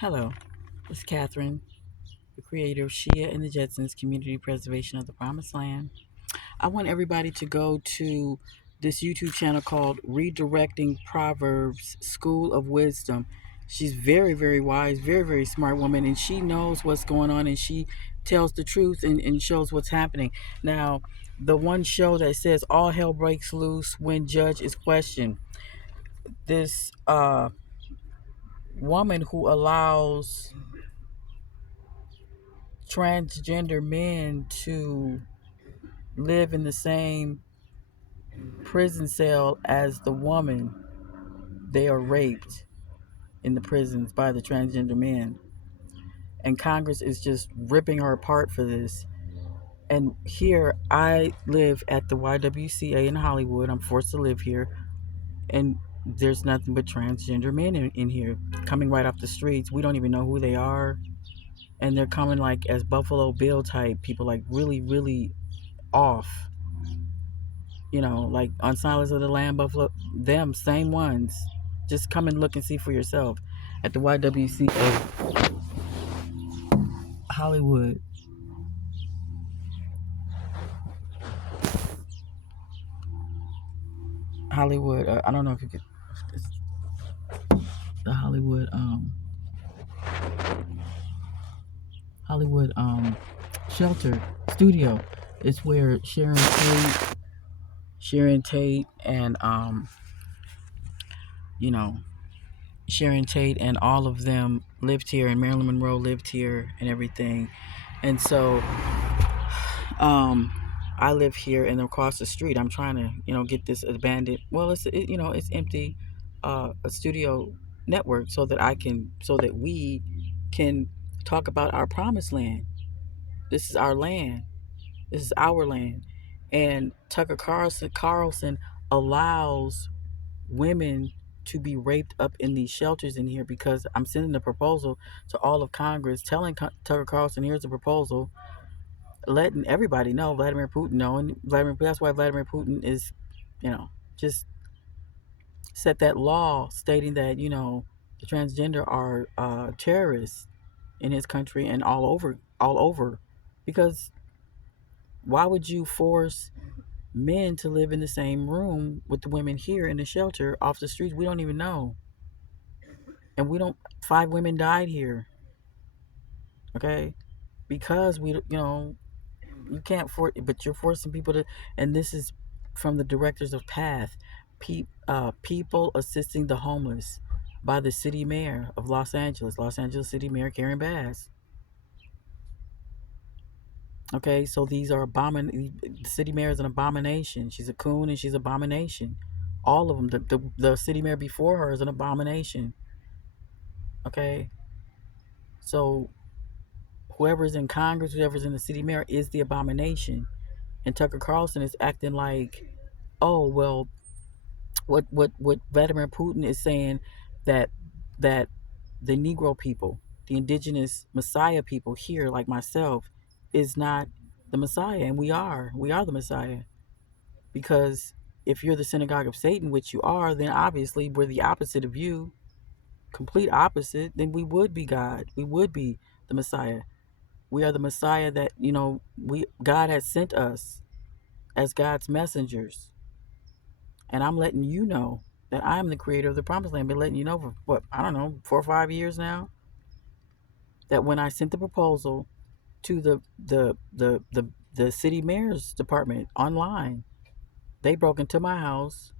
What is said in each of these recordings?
Hello, it's Catherine, the creator of Shia and the Jetsons Community Preservation of the Promised Land. I want everybody to go to this YouTube channel called Redirecting Proverbs School of Wisdom. She's very, very wise, very, very smart woman, and she knows what's going on and she tells the truth and shows what's happening. Now, the one show that says all hell breaks loose when judge is questioned. This woman who allows transgender men to live in the same prison cell as the woman, they are raped in the prisons by the transgender men. And Congress is just ripping her apart for this. And here I live at the YWCA in Hollywood. I'm forced to live here. And there's nothing but transgender men in here coming right off the streets. We don't even know who they are. And they're coming like as Buffalo Bill type people, like really, really off. Like on Silence of the Lamb, Buffalo, them same ones. Just come and look and see for yourself at the YWCA Hollywood. Hollywood. I don't know if you could. It's the Hollywood shelter studio. It's where Sharon Tate, and you know, Sharon Tate and all of them lived here, and Marilyn Monroe lived here, and everything. And so, I live here, and across the street, I'm trying to, get this abandoned. Well, it's empty, a studio network, so that we can talk about our promised land. This is our land. This is our land, and Tucker Carlson allows women to be raped up in these shelters in here because I'm sending a proposal to all of Congress, telling Tucker Carlson, here's a proposal, letting everybody know, Vladimir Putin know, and that's why Vladimir Putin is, just set that law stating that the transgender are terrorists in his country and all over, because why would you force men to live in the same room with the women here in the shelter off the streets? We don't even know, and we don't. 5 women died here, okay, because you can't force, but you're forcing people to. And this is from the directors of PATH, people assisting the homeless, by the city mayor of Los Angeles City Mayor Karen Bass. Okay, so these are the city mayor is an abomination. She's a coon and she's an abomination. All of them. The city mayor before her is an abomination. Okay, so whoever's in Congress, whoever's in the city mayor is the abomination. And Tucker Carlson is acting like, oh well, what Vladimir Putin is saying, that that the Negro people, the indigenous Messiah people here, like myself, is not the Messiah, and we are the Messiah, because if you're the synagogue of Satan, which you are, then obviously we're the opposite of you, complete opposite. Then we would be God, we would be the Messiah. We are the Messiah that God has sent us as God's messengers. And I'm letting you know that I'm the creator of the promised land. Been letting you know for what, I don't know, 4 or 5 years now, that when I sent the proposal to the city mayor's department online, they broke into my house,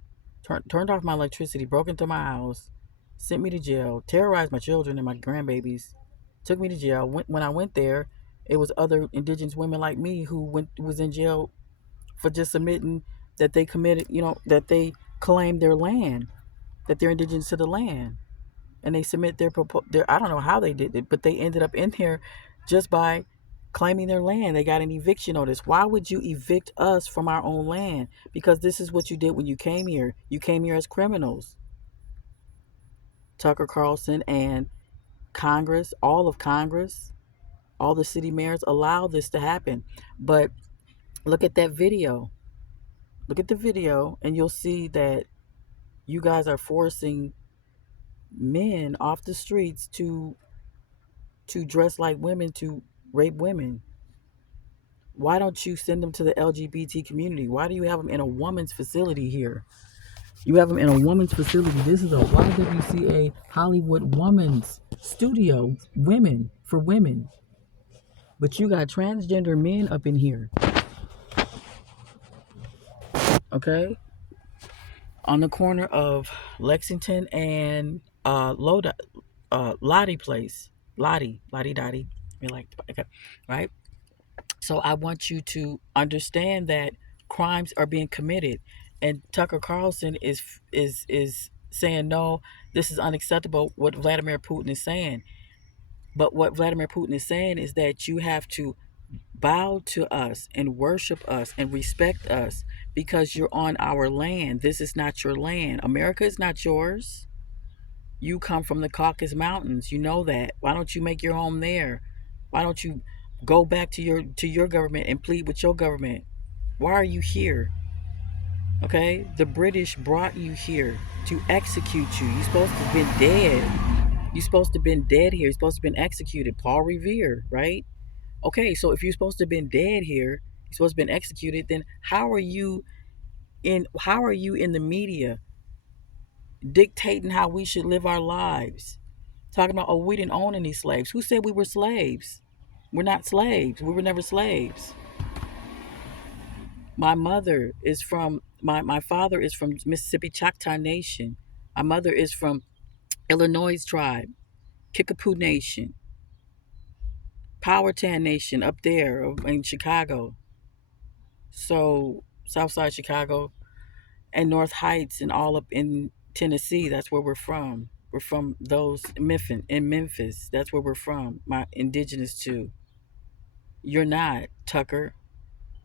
turned off my electricity, broke into my house, sent me to jail, terrorized my children and my grandbabies, took me to jail. When I went there, it was other indigenous women like me who was in jail for just admitting that they committed, that they claimed their land, that they're indigenous to the land, and they submit their, I don't know how they did it, but they ended up in here just by claiming their land. They got an eviction notice. Why would you evict us from our own land? Because this is what you did when you came here. You came here as criminals. Tucker Carlson and Congress, all of Congress, all the city mayors allow this to happen. But look at that video. Look at the video, and you'll see that you guys are forcing men off the streets to to dress like women to rape women? Why don't you send them to the LGBT community? Why do you have them in a woman's facility here? You have them in a woman's facility. This is a YWCA Hollywood woman's studio, women for women. But you got transgender men up in here, okay? On the corner of Lexington and Lottie Place. Lottie Dottie. We like, okay, right? So I want you to understand that crimes are being committed, and Tucker Carlson is saying no, this is unacceptable. What Vladimir Putin is saying, but what Vladimir Putin is saying is that you have to bow to us and worship us and respect us because you're on our land. This is not your land. America is not yours. You come from the Caucasus Mountains. You know that. Why don't you make your home there? Why don't you go back to your government and plead with your government? Why are you here? Okay? The British brought you here to execute you. You're supposed to have been dead. You're supposed to have been dead here. You're supposed to have been executed. Paul Revere, right? Okay, so if you're supposed to have been dead here, you're supposed to have been executed, then how are you in the media dictating how we should live our lives? Talking about, oh, we didn't own any slaves. Who said we were slaves? We're not slaves. We were never slaves. My father is from Mississippi Choctaw Nation. My mother is from Illinois tribe, Kickapoo Nation, Powhatan Nation up there in Chicago. So Southside Chicago and North Heights and all up in Tennessee. That's where we're from. We're from those in Memphis. That's where we're from. My indigenous too. You're not, Tucker.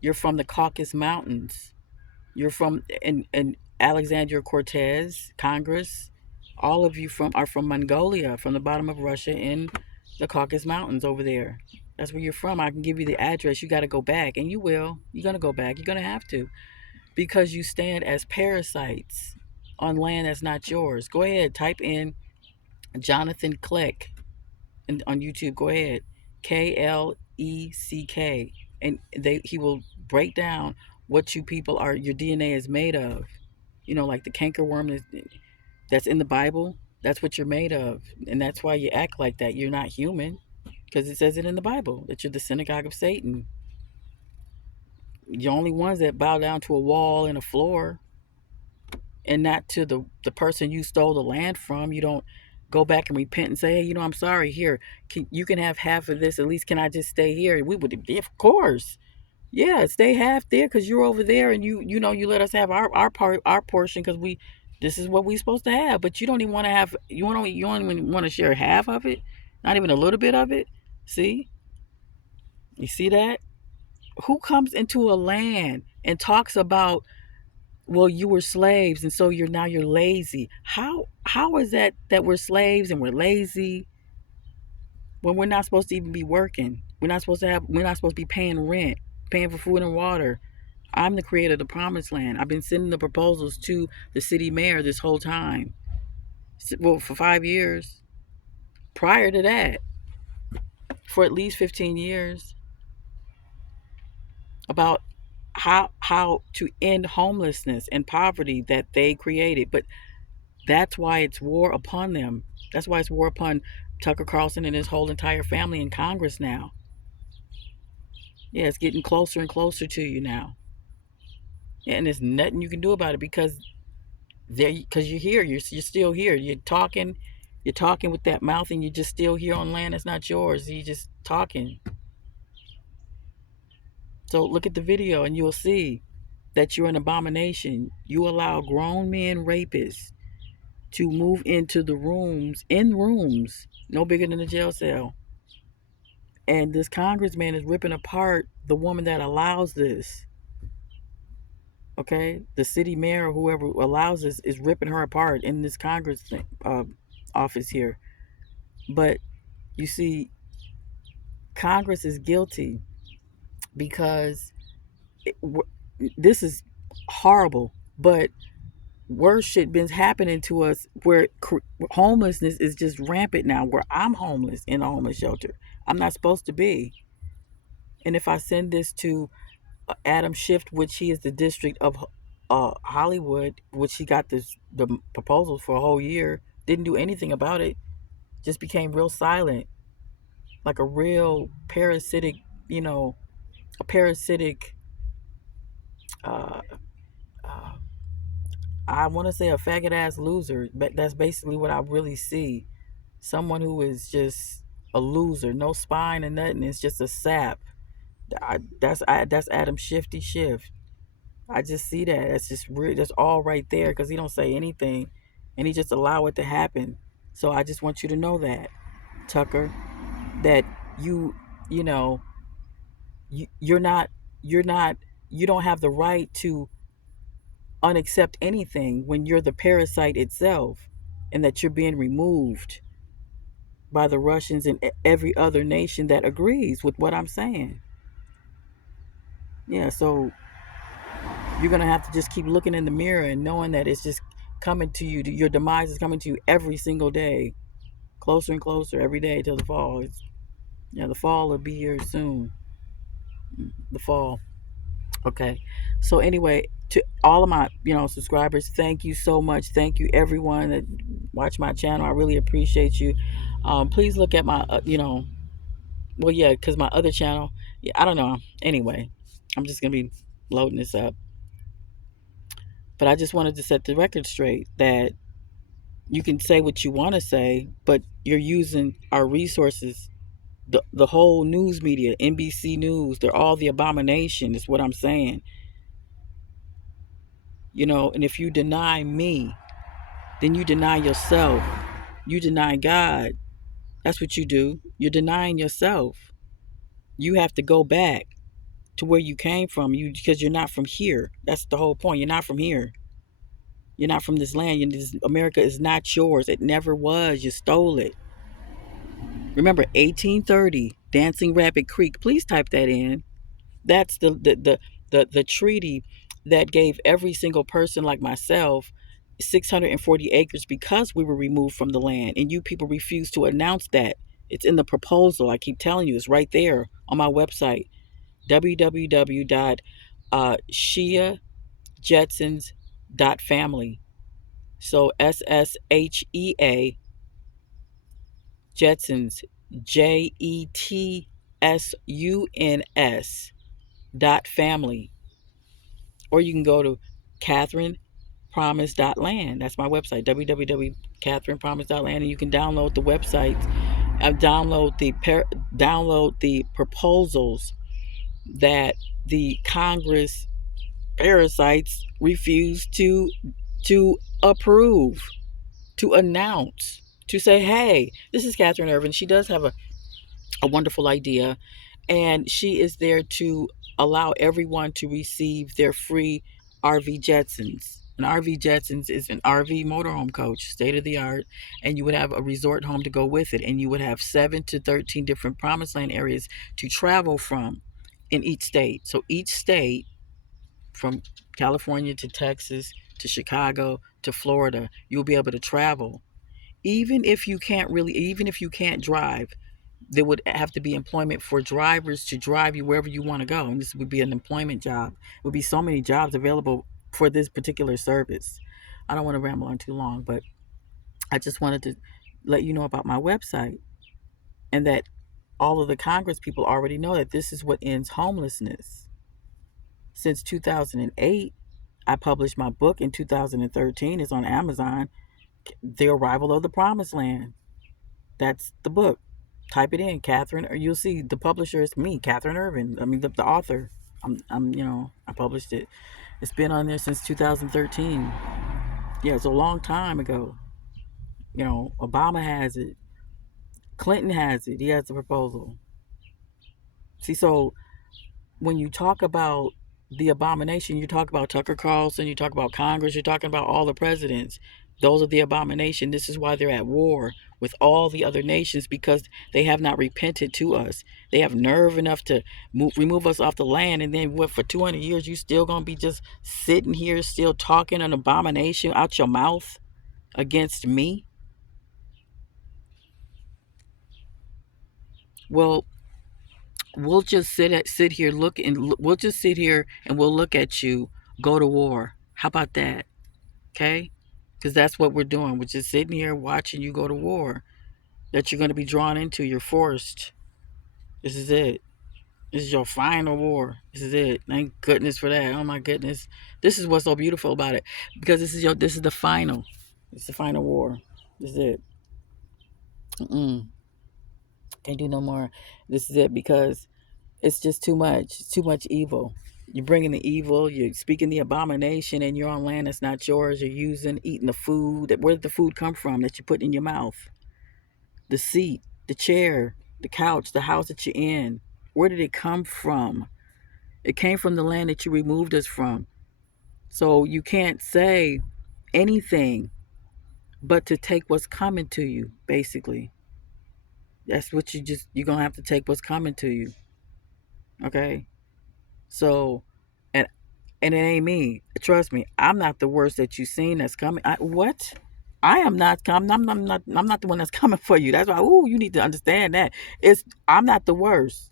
You're from the Caucasus Mountains. You're from and Alexandria Cortez, Congress. All of you are from Mongolia, from the bottom of Russia in the Caucasus Mountains over there. That's where you're from. I can give you the address. You got to go back, and you will. You're gonna go back. You're gonna have to, because you stand as parasites on land that's not yours. Go ahead, type in Jonathan Kleck on YouTube. Go ahead, Kleck, and he will break down what you people are. Your DNA is made of. You know, like the cankerworm that's in the Bible. That's what you're made of, and that's why you act like that. You're not human, because it says it in the Bible that you're the synagogue of Satan. The only ones that bow down to a wall and a floor, and not to the person you stole the land from. You don't go back and repent and say, hey, I'm sorry. Here, you can have half of this. At least can I just stay here? We would, of course. Yeah, stay half there because you're over there, and you let us have our part, our portion, because this is what we're supposed to have. But you don't even want to have, you don't even want to share half of it, not even a little bit of it. See, you see that? Who comes into a land and talks about, well, you were slaves, and so you're lazy? How is that we're slaves and we're lazy when we're not supposed to even be working? We're not supposed to be paying rent, paying for food and water. I'm the creator of the promised land. I've been sending the proposals to the city mayor this whole time. Well, for 5 years. Prior to that, for at least 15 years, about how to end homelessness and poverty that they created. But that's why it's war upon them. That's why it's war upon Tucker Carlson and his whole entire family in Congress now. Yeah, it's getting closer and closer to you now. Yeah, and there's nothing you can do about it because you're here. You're still here. You're talking with that mouth, and you're just still here on land that's not yours. You're just talking. So look at the video, and you'll see that you're an abomination. You allow grown men rapists to move into the rooms, no bigger than a jail cell. And this congressman is ripping apart the woman that allows this. Okay? The city mayor or whoever allows this is ripping her apart in this Congress office here. But you see, Congress is guilty because this is horrible. But worse shit been happening to us where homelessness is just rampant now, where I'm homeless in a homeless shelter. I'm not supposed to be. And if I send this to Adam Schiff, which he is the district of Hollywood, which he got the proposals for a whole year, didn't do anything about it, just became real silent, like a real parasitic, you know, a parasitic, uh, uh, I want to say a faggot ass loser, but that's basically what I really see. Someone who is just a loser, no spine and nothing. It's just a sap. That's Adam Shifty Shift. I just see that. That's just real. That's all right there because he don't say anything, and he just allow it to happen. So I just want you to know that, Tucker, that you, you know, you're not, you're not, you don't have the right to unaccept anything when you're the parasite itself, and that you're being removed by the Russians and every other nation that agrees with what I'm saying. Yeah, so you're gonna have to just keep looking in the mirror and knowing that it's just coming to you. Your demise is coming to you every single day, closer and closer every day till the fall. The fall will be here soon. The fall. Okay. So anyway, to all of my subscribers, thank you so much. Thank you everyone that watch my channel. I really appreciate you. Please look at my well, yeah, because my other channel. Yeah, I don't know. Anyway, I'm just gonna be loading this up. But I just wanted to set the record straight that you can say what you want to say, but you're using our resources. The whole news media, NBC News, they're all the abomination, is what I'm saying. And if you deny me, then you deny yourself. You deny God. That's what you do. You're denying yourself. You have to go back to where you came from, because you're not from here. That's the whole point. You're not from here. You're not from this land. America is not yours. It never was. You stole it. Remember 1830, Dancing Rabbit Creek. Please type that in. That's the treaty that gave every single person like myself 640 acres because we were removed from the land. And you people refuse to announce that. It's in the proposal. I keep telling you, it's right there on my website, www.shiajetsons.family. So SSHEA Jetsons, JETSUNS .family. Or you can go to katherinepromise.land. That's my website, www.katherinepromise.land, and you can download the website, download the proposals that the Congress parasites refuse to approve, to announce, to say, hey, this is Katherine Irvin. She does have a wonderful idea, and she is there to allow everyone to receive their free RV Jetsons. An RV Jetsons is an RV motorhome coach, state of the art, and you would have a resort home to go with it, and you would have 7 to 13 different promised land areas to travel from in each state. So each state, from California to Texas to Chicago to Florida, you'll be able to travel. Even if you can't drive, there would have to be employment for drivers to drive you wherever you want to go. And this would be an employment job. There would be so many jobs available for this particular service. I don't want to ramble on too long, but I just wanted to let you know about my website, and that all of the Congress people already know that this is what ends homelessness. Since 2008, I published my book in 2013. It's on Amazon, The Arrival of the Promised Land. That's the book. Type it in, Catherine, or you'll see the publisher is me, Katherine Irvin. I mean, the author. I published it. It's been on there since 2013. Yeah, it's a long time ago. Obama has it. Clinton has it. He has the proposal. See, so when you talk about the abomination, you talk about Tucker Carlson, you talk about Congress, you're talking about all the presidents. Those are the abomination. This is why they're at war with all the other nations, because they have not repented to us. They have nerve enough to remove us off the land, and then what? For 200 years, you still gonna be just sitting here, still talking an abomination out your mouth against me? Well, we'll just sit here, we'll just sit here and we'll look at you go to war. How about that? Okay, because that's what we're doing. We're just sitting here watching you go to war that you're going to be drawn into. You're forced. This is it. This is your final war. This is it. Thank goodness for that. Oh my goodness. This is what's so beautiful about it. Because this is the final. It's the final war. This is it. Mm-mm. Can't do no more. This is it, because it's just too much. It's too much evil. You're bringing the evil. You're speaking the abomination, and you're on land that's not yours. You're eating the food. Where did the food come from that you put in your mouth? The seat, the chair, the couch, the house that you're in. Where did it come from? It came from the land that you removed us from. So you can't say anything but to take what's coming to you, basically. That's what you're going to have to take what's coming to you. Okay? So, and and it ain't me. Trust me, I'm not the worst that you've seen that's coming. What? I am not coming. I'm not the one that's coming for you. That's why. Ooh, you need to understand that. I'm not the worst.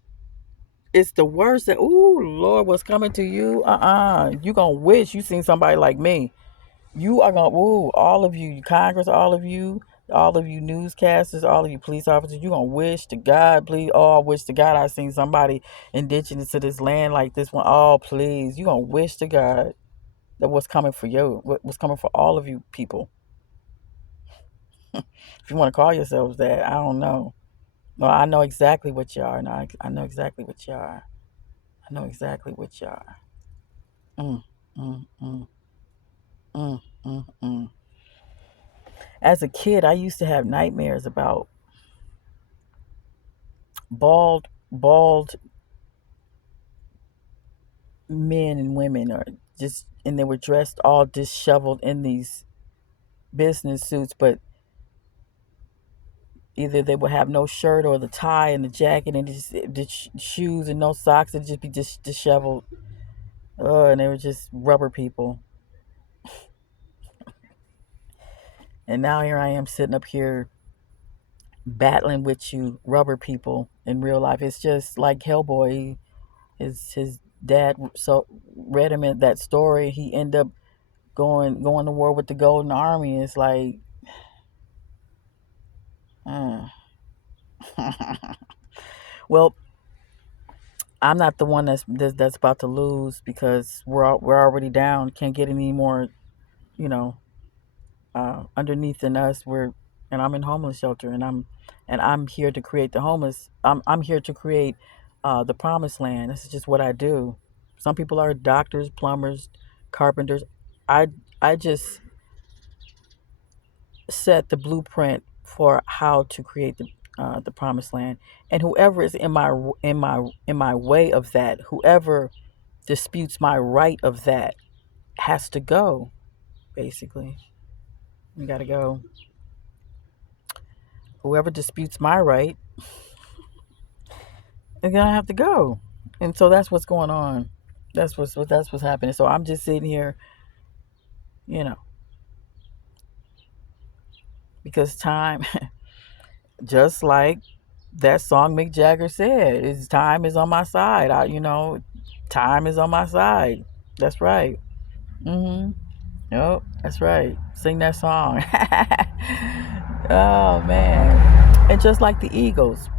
It's the worst that. Ooh, Lord, what's coming to you? You gonna wish you seen somebody like me. You are gonna. Ooh, all of you, Congress, all of you newscasters, all of you police officers. You gonna wish to God, please. Oh, I wish to God I seen somebody indigenous to this land like this one. Oh, please. You gonna wish to God that what's coming for you, what's coming for all of you people. If you want to call yourselves that, I don't know. No, I know exactly what you are. No, I know exactly what you are. I know exactly what you are. Mm, mm, mm, mm, mm, mm. As a kid, I used to have nightmares about bald men and women, or just, and they were dressed all disheveled in these business suits, but either they would have no shirt or the tie and the jacket and just the shoes and no socks, and just be disheveled. And they were just rubber people. And now here I am sitting up here battling with you, rubber people, in real life. It's just like Hellboy. His dad so read him in that story. He ended up going to war with the Golden Army. It's like, uh. Well, I'm not the one that's about to lose, because we're already down. Can't get any more, you know, underneath than us. And I'm in homeless shelter, and I'm here to create the homeless. I'm here to create the promised land. This is just what I do. Some people are doctors, plumbers, carpenters. I I just set the blueprint for how to create the promised land, and whoever is in my way of that, whoever disputes my right of that, has to go. Basically, you got to go. Whoever disputes my right is gonna have to go, and so that's what's going on. That's what's happening. So I'm just sitting here, you know, because time, just like that song Mick Jagger said, is time is on my side. Time is on my side. That's right. Mm-hmm. Yep, that's right. Sing that song. Oh man. And just like the Eagles,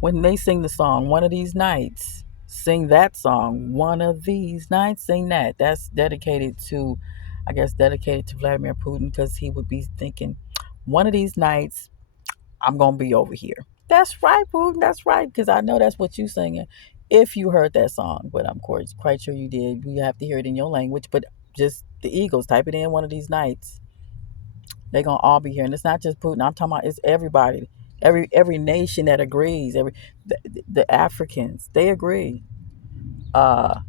when they sing the song "One of These Nights," sing that song. One of these nights, sing that. That's dedicated to, I guess, dedicated to Vladimir Putin, because he would be thinking, one of these nights, I'm gonna be over here. That's right, Putin. That's right, because I know that's what you singing. If you heard that song, but I'm quite sure you did. You have to hear it in your language. But just the Eagles, type it in, one of these nights. They're gonna all be here, and it's not just Putin. I'm talking about, it's everybody, every nation that agrees. The Africans, they agree. The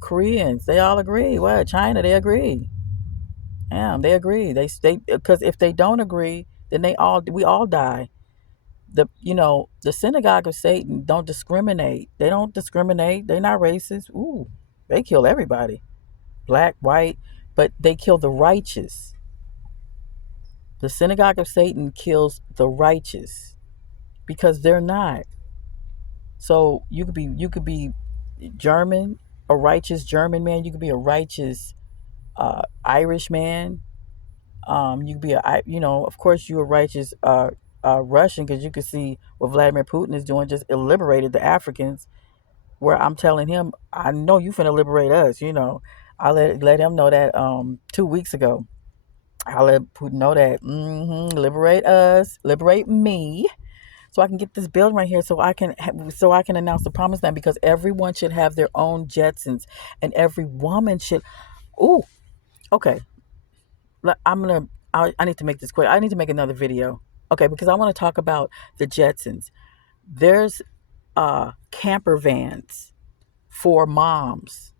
Koreans, they all agree. What, China, they agree. Yeah, they agree. They because if they don't agree, then we all die. The synagogue of Satan don't discriminate. They don't discriminate. They're not racist. Ooh, they kill everybody, black, white, but they kill the righteous. The synagogue of Satan kills the righteous because they're not. So you could be German, a righteous German man. You could be a righteous Irish man. You could be of course, you're a righteous Russian, because you could see what Vladimir Putin is doing, just liberated the Africans. Where I'm telling him, I know you finna liberate us. I let him know that 2 weeks ago. I let Putin know that liberate us, liberate me, so I can get this building right here, so I can announce the promised land, because everyone should have their own Jetsons, and every woman should. Ooh, okay. I'm gonna. I need to make this quick. I need to make another video. Okay, because I want to talk about the Jetsons. There's camper vans for moms.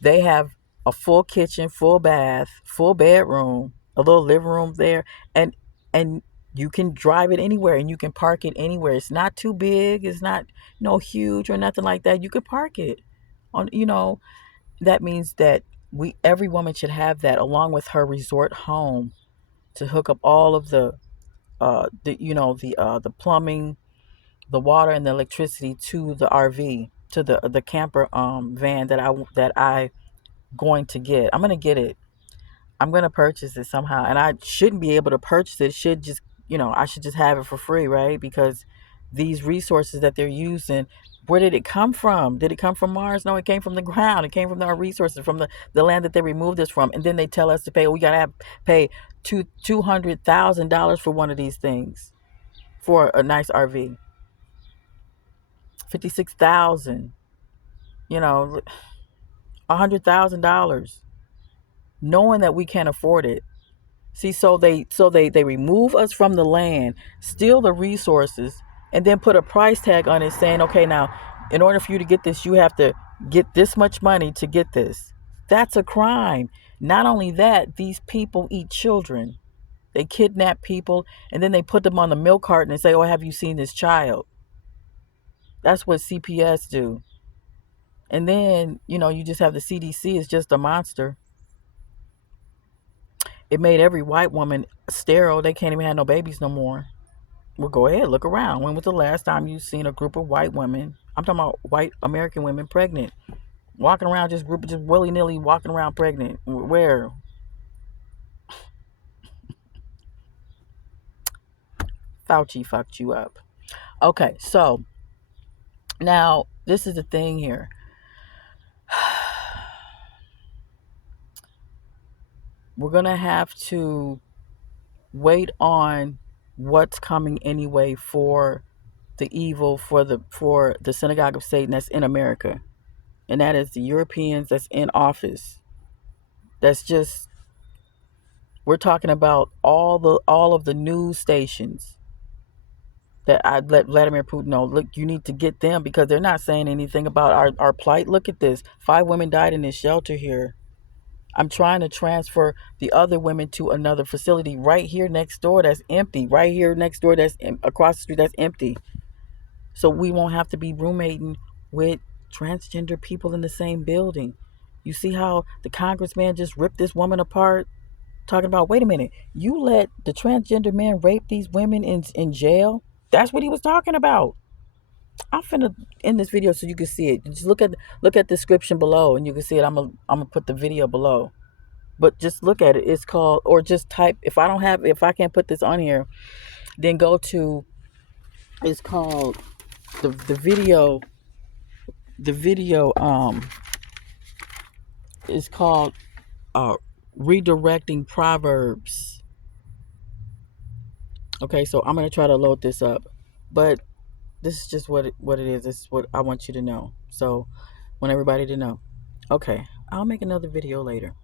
They have a full kitchen, full bath, full bedroom, a little living room there, and and you can drive it anywhere, and you can park it anywhere. It's not too big. It's not huge or nothing like that. You could park it on. That means that every woman should have that, along with her resort home, to hook up all of the plumbing, the water, and the electricity to the RV, to the camper van that I going to get. I'm gonna get it. I'm gonna purchase it somehow, and I shouldn't be able to purchase it. I should just have it for free, right? Because these resources that they're using, where did it come from? Did it come from Mars? No, it came from the ground. It came from our resources, from the land that they removed us from, and then they tell us to pay. We gotta pay $200,000 for one of these things, for a nice RV. 56,000. $100,000, knowing that we can't afford it. See, so they remove us from the land, steal the resources, and then put a price tag on it, saying, okay, now, in order for you to get this, you have to get this much money to get this. That's a crime. Not only that, these people eat children. They kidnap people, and then they put them on the milk carton and say, oh, have you seen this child? That's what CPS do. And then, you just have the CDC is just a monster. It made every white woman sterile. They can't even have no babies no more. Well, go ahead, look around. When was the last time you seen a group of white women? I'm talking about white American women pregnant, walking around, just willy nilly walking around pregnant. Where? Fauci fucked you up. Okay, so now this is the thing here. We're gonna have to wait on what's coming anyway for the evil, for the synagogue of Satan that's in America, and that is the Europeans that's in office. That's just We're talking about all of the news stations that I let Vladimir Putin know. Look, you need to get them, because they're not saying anything about our plight. Look at this. 5 women died in this shelter here. I'm trying to transfer the other women to another facility right here next door that's empty. Right here next door that's across the street that's empty. So we won't have to be roommating with transgender people in the same building. You see how the congressman just ripped this woman apart? Talking about, wait a minute, you let the transgender men rape these women in jail? That's what he was talking about. I'm finna end this video so you can see it. Just look at the description below, and you can see it. I'm gonna put the video below, but just look at it. It's called, or just type. If I can't put this on here, then go to. It's called the video. The video is called redirecting Proverbs. Okay, so I'm gonna try to load this up, but this is just what it is. This is what I want you to know. So, I want everybody to know. Okay, I'll make another video later.